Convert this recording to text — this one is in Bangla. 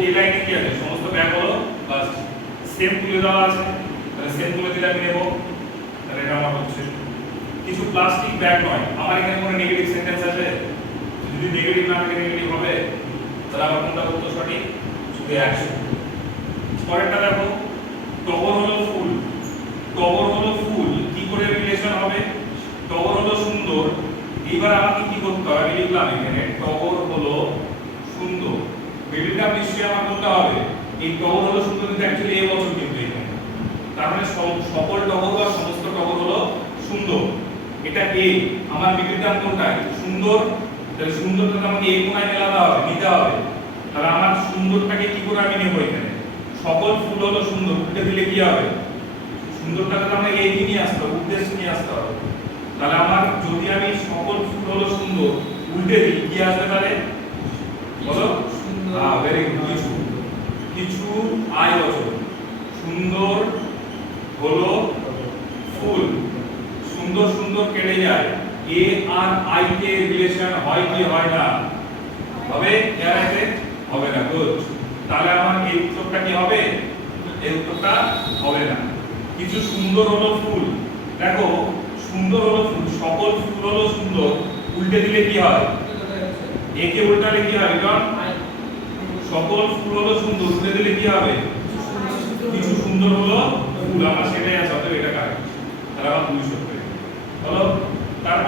এই লাইনে কি আছে সমস্ত ব্যাগ হলো বাস সেম তুলে দেওয়া আছে তাহলে সেম তুলে দিলে আমি নেব তাহলে এটা আমার হচ্ছে কিছু প্লাস্টিক ব্যাগ নয় আমার এখানে কোনো নেগেটিভ সেন্টেন্স আছে যদি নেগেটিভ না থাকে নেগেটিভ হবে তাহলে আমার কোনটা উত্তর সঠিক শুধু 100 পরেরটা দেখো টগর হলো ফুল টগর হলো ফুল কি করে রিলেশন হবে টগর হলো সুন্দর এবার আমাকে কি করতে হবে আমি লিখলাম এখানে টগর হলো সুন্দর বেবিটা নিশ্চয়ই আমার বলতে হবে এই টগর হলো সুন্দর কিন্তু অ্যাকচুয়ালি এই বছর কিন্তু এখানে তার মানে সকল টগর বা সমস্ত টগর হলো সুন্দর এটা এ আমার বেবিটা কোনটা সুন্দর তাহলে সুন্দরটাকে আমাকে এই কোণায় মেলাতে হবে নিতে হবে তাহলে আমার সুন্দরটাকে কি করে আমি নেব এখানে সকল ফুল হলো সুন্দর উল্টে দিলে কি হবে সুন্দরটাকে আমরা এই নিয়ে আসতে হবে উদ্দেশ্য নিয়ে আসতে হবে তাহলে আমার যদি আমি সকল ফুল হলো সুন্দর উল্টে দিই কি আসবে তাহলে বলো ভেরি গুড কিছু কিছু আই বছর সুন্দর হলো ফুল সুন্দর সুন্দর কেটে যায় এ আর আই কে রিলেশন হয় কি হয় না হবে এর আগে হবে না গুড তাহলে আমার এই উত্তরটা কি হবে এই উত্তরটা হবে না কিছু সুন্দর হলো ফুল দেখো সুন্দর হলো ফুল সকল ফুল হলো সুন্দর উল্টে দিলে কি হয় একে উল্টালে কি হয় কারণ সকল ফুল হলো সুন্দর উল্টে দিলে কি হবে কিছু সুন্দর হলো ফুল আমার সেটাই আছে অতএব এটা কারেক্ট তাহলে আমার 200 হলো